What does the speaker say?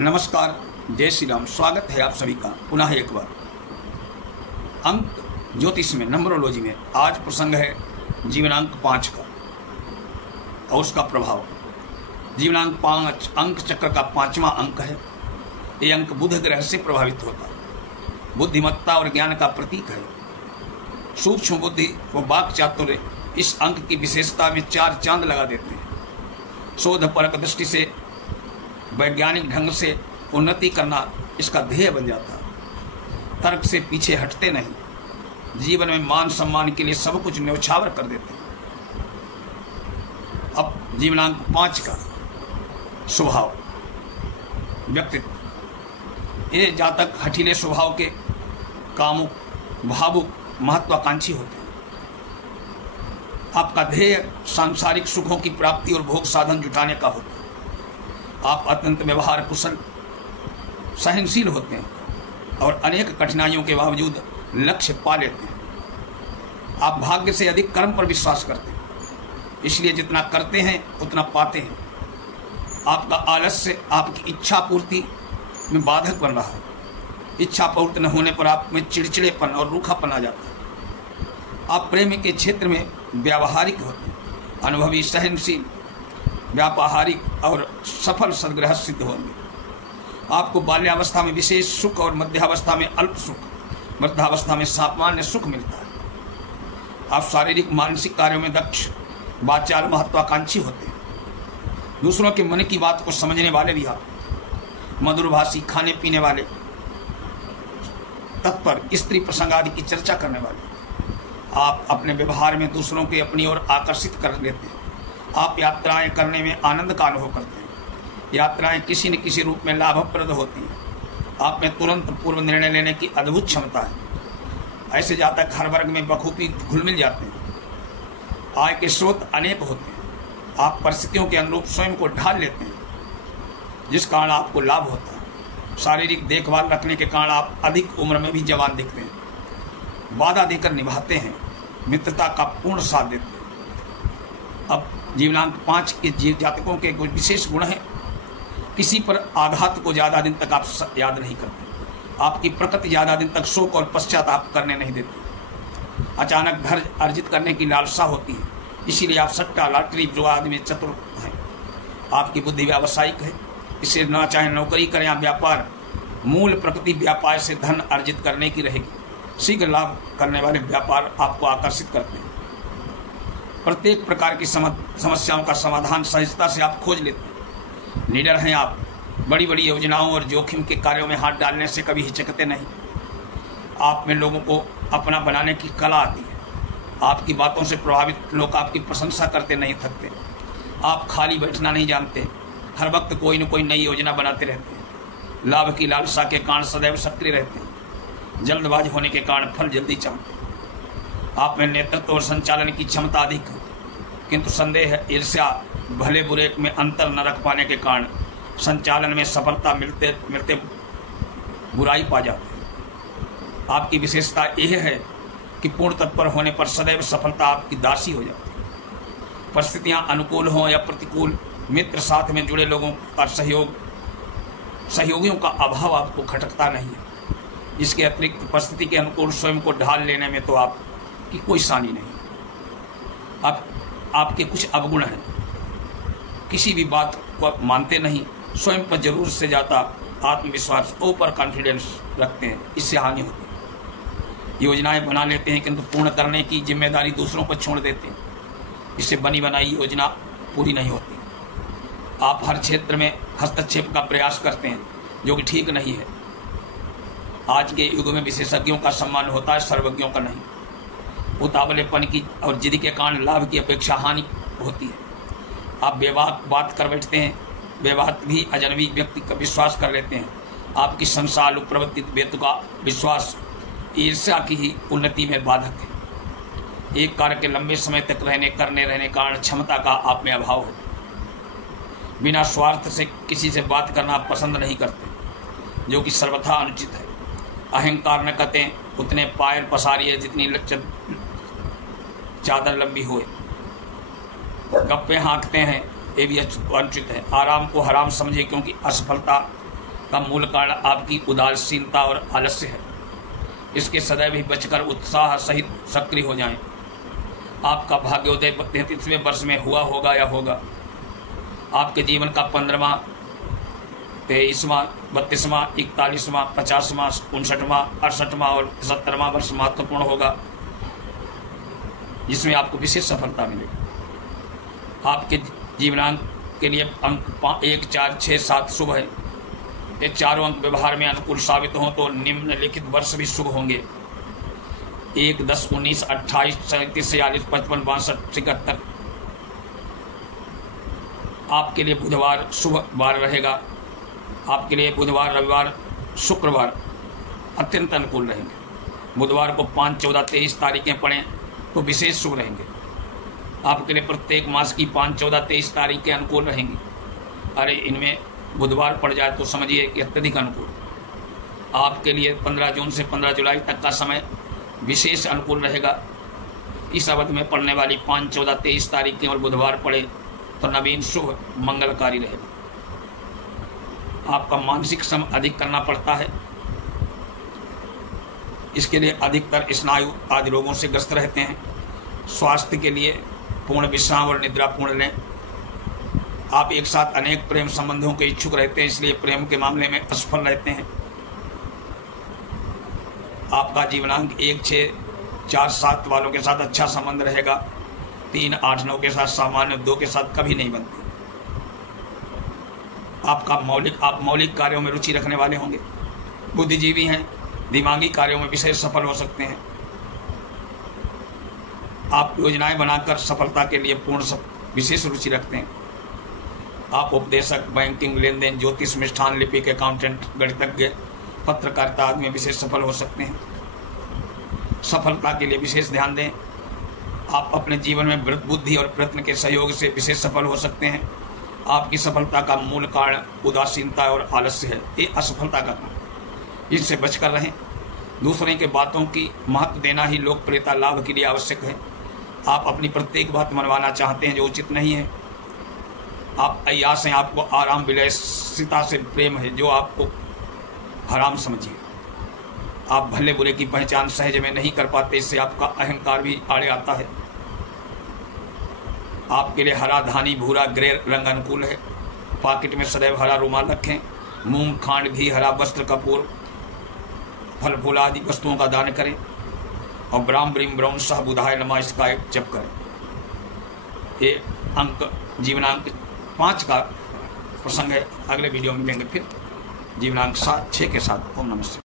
नमस्कार, जय श्री राम। स्वागत है आप सभी का पुनः एक बार। अंक ज्योतिष में, नंबरोलॉजी में आज प्रसंग है जीवनांक 5 का और उसका प्रभाव। जीवनांक 5 अंक चक्र का 5वां अंक है। ये अंक बुध ग्रह से प्रभावित होता है। बुद्धिमत्ता और ज्ञान का प्रतीक है। सूक्ष्म बुद्धि व वाक् चातुर्य इस अंक की विशेषता में 4 चांद लगा देते हैं। शोध परक दृष्टि से वैज्ञानिक ढंग से उन्नति करना इसका ध्येय बन जाता है। तर्क से पीछे हटते नहीं, जीवन में मान सम्मान के लिए सब कुछ न्यौछावर कर देते हैं। अब जीवनांक 5 का स्वभाव, व्यक्तित्व। ये जातक हठीले स्वभाव के, कामुक, भावुक, महत्वाकांक्षी होते हैं। आपका ध्येय सांसारिक सुखों की प्राप्ति और भोग साधन जुटाने का होता है। आप अत्यंत व्यवहार कुशल, सहनशील होते हैं और अनेक कठिनाइयों के बावजूद लक्ष्य पा लेते हैं। आप भाग्य से अधिक कर्म पर विश्वास करते हैं, इसलिए जितना करते हैं उतना पाते हैं। आपका आलस्य आपकी इच्छा पूर्ति में बाधक बन रहा है। इच्छा पूर्ति न होने पर आप में चिड़चिड़ेपन और रूखापन आ जाता है। आप प्रेम के क्षेत्र में व्यावहारिक होते हैं, अनुभवी, सहनशील, व्यापारिक और सफल सदग्रह सिद्ध होंगे। आपको बाल्यावस्था में विशेष सुख और मध्यावस्था में अल्प सुख, वृद्धावस्था में सामान्य सुख मिलता है। आप शारीरिक मानसिक कार्यों में दक्ष, वाचाल, महत्वाकांक्षी होते हैं। दूसरों के मन की बात को समझने वाले भी आप, मधुरभाषी, खाने पीने वाले, तत्पर, स्त्री प्रसंग आदि की चर्चा करने वाले। आप अपने व्यवहार में दूसरों के अपनी ओर आकर्षित कर लेते हैं। आप यात्राएं करने में आनंद का अनुभव करते हैं। यात्राएं किसी न किसी रूप में लाभप्रद होती हैं। आप में तुरंत पूर्व निर्णय लेने की अद्भुत क्षमता है। ऐसे जातक हर वर्ग में बखूबी घुल मिल जाते हैं। आय के स्रोत अनेक होते हैं। आप परिस्थितियों के अनुरूप स्वयं को ढाल लेते हैं, जिस कारण आपको लाभ होता है। शारीरिक देखभाल रखने के कारण आप अधिक उम्र में भी जवान दिखते हैं। वादा देकर निभाते हैं, मित्रता का पूर्ण साथ देते हैं। अब जीवनांक 5 के जातकों के कुछ विशेष गुण हैं। किसी पर आघात को ज़्यादा दिन तक आप याद नहीं करते। आपकी प्रकृति ज़्यादा दिन तक शोक और पश्चाताप करने नहीं देती। अचानक धन अर्जित करने की लालसा होती है, इसीलिए आप सट्टा, लॉटरी, जुआ आदि में चतुर हैं। आपकी बुद्धि व्यावसायिक है, इससे ना चाहे नौकरी करें या व्यापार, मूल प्रकृति व्यापार से धन अर्जित करने की रहेगी। शीघ्र लाभ करने वाले व्यापार आपको आकर्षित करते हैं। प्रत्येक प्रकार की समस्याओं का समाधान सहजता से आप खोज लेते हैं। निडर हैं आप। बड़ी बड़ी योजनाओं और जोखिम के कार्यों में हाथ डालने से कभी हिचकते नहीं। आप में लोगों को अपना बनाने की कला आती है। आपकी बातों से प्रभावित लोग आपकी प्रशंसा करते नहीं थकते। आप खाली बैठना नहीं जानते, हर वक्त कोई न कोई नई योजना बनाते रहते हैं। लाभ की लालसा के कारण सदैव सक्रिय रहते हैं। जल्दबाज होने के कारण फल जल्दी चाहते हैं। आप में नेतृत्व और संचालन की क्षमता अधिक है, किंतु संदेह, ईर्ष्या, भले बुरे में अंतर न रख पाने के कारण संचालन में सफलता मिलते मिलते बुराई पा जाते हैं। आपकी विशेषता यह है कि पूर्ण तत्पर होने पर सदैव सफलता आपकी दासी हो जाती है। परिस्थितियां अनुकूल हों या प्रतिकूल, मित्र साथ में जुड़े लोगों का सहयोगियों का अभाव आपको खटकता नहीं है। इसके अतिरिक्त परिस्थिति के अनुकूल स्वयं को ढाल लेने में तो आपकी कोई सानी नहीं। आपके कुछ अवगुण हैं। किसी भी बात को मानते नहीं, स्वयं पर जरूर से ज़्यादा आत्मविश्वास, ओवर कॉन्फिडेंस रखते हैं, इससे हानि होती है। योजनाएं बना लेते हैं किंतु पूर्ण करने की जिम्मेदारी दूसरों पर छोड़ देते हैं, इससे बनी बनाई योजना पूरी नहीं होती। आप हर क्षेत्र में हस्तक्षेप का प्रयास करते हैं, जो कि ठीक नहीं है। आज के युग में विशेषज्ञों का सम्मान होता है, सर्वज्ञों का नहीं। उतावलेपन की और जिद के कारण लाभ की अपेक्षा हानि होती है। आप बेबाक बात कर बैठते हैं, बेबाक भी अजनबी व्यक्ति का विश्वास कर लेते हैं। आपकी संसार प्रवृत्ति, बेतुका विश्वास, ईर्ष्या की ही उन्नति में बाधक है। एक कार्य के लंबे समय तक करने रहने कारण क्षमता का आप में अभाव है। बिना स्वार्थ से किसी से बात करना आप पसंद नहीं करते, जो कि सर्वथा अनुचित है। अहंकार न करते उतने पायर पसारिए जितनी चादर लंबी हुए। गप्पे हाँकते हैं, ये भी अनुचित है। आराम को हराम समझे, क्योंकि असफलता का मूल कारण आपकी उदासीनता और आलस्य है। इसके सदैव ही बचकर उत्साह सहित सक्रिय हो जाएं। आपका भाग्योदय 33वें वर्ष में हुआ होगा या होगा। आपके जीवन का 15वां, 23वां, 32वां, 41वां, 50वां, 59वां, 68वां और 70वां वर्ष महत्वपूर्ण होगा, जिसमें आपको विशेष सफलता मिलेगी। आपके जीवनांक के लिए अंक 1, 4, 6, 7 शुभ है। ये चारों अंक व्यवहार में अनुकूल साबित हों तो निम्नलिखित वर्ष भी शुभ होंगे: 1, 10, 19, 28, 37, 46, 55, 62, 73। आपके लिए बुधवार शुभ वार रहेगा। आपके लिए बुधवार, रविवार, शुक्रवार अत्यंत अनुकूल रहेंगे। बुधवार को 5, 14, 23 तारीखें पड़ें तो विशेष शुभ रहेंगे। आपके लिए प्रत्येक मास की 5, 14, 23 तारीखें अनुकूल रहेंगी। अरे इनमें बुधवार पड़ जाए तो समझिए कि अत्यधिक अनुकूल। आपके लिए 15 जून से 15 जुलाई तक का समय विशेष अनुकूल रहेगा। इस अवधि में पड़ने वाली 5, 14, 23 तारीखें और बुधवार पड़े तो नवीन शुभ मंगलकारी रहेगा। आपका मानसिक श्रम अधिक करना पड़ता है। इसके लिए अधिकतर स्नायु आदि रोगों से ग्रस्त रहते हैं। स्वास्थ्य के लिए पूर्ण विश्राम और निद्रा पूर्ण लें। आप एक साथ अनेक प्रेम संबंधों के इच्छुक रहते हैं, इसलिए प्रेम के मामले में असफल रहते हैं। आपका जीवनांक 1, 6, 4, 7 वालों के साथ अच्छा संबंध रहेगा। 3, 8, 9 के साथ सामान्य, 2 के साथ कभी नहीं बनते। आप मौलिक कार्यों में रुचि रखने वाले होंगे। बुद्धिजीवी हैं, दिमागी कार्यों में विशेष सफल हो सकते हैं। आप योजनाएं बनाकर सफलता के लिए विशेष रुचि रखते हैं। आप उपदेशक, बैंकिंग, लेन देन, ज्योतिष, मिष्ठान, लिपिक, अकाउंटेंट, गणितज्ञ, पत्रकारिता आदि में विशेष सफल हो सकते हैं। सफलता के लिए विशेष ध्यान दें। आप अपने जीवन में बुद्धि और प्रयत्न के सहयोग से विशेष सफल हो सकते हैं। आपकी सफलता का मूल कारण उदासीनता और आलस्य है। ये असफलता का कारण, इससे बचकर रहें। दूसरे के बातों की महत्व देना ही लोकप्रियता लाभ के लिए आवश्यक है। आप अपनी प्रत्येक बात मनवाना चाहते हैं जो उचित नहीं है। आप अय्यास हैं, आपको आराम विलासिता से प्रेम है जो आपको हराम समझिए। आप भले बुरे की पहचान सहज में नहीं कर पाते, इससे आपका अहंकार भी आड़े आता है। आपके लिए हरा, धानी, भूरा, ग्रे रंग अनुकूल है। पॉकेट में सदैव हरा रुमाल रखें। मूंग, खांड, घी, हरा वस्त्र, कपूर, फल फूल आदि वस्तुओं का दान करें और ब्राह्म ब्रीम ब्रह्म सह बुधाय नमः इसका जप करें। ये अंक जीवनांक 5 का प्रसंग है। अगले वीडियो में मिलेंगे फिर जीवनांक 7, 6 के साथ। ओम नमः शिवाय।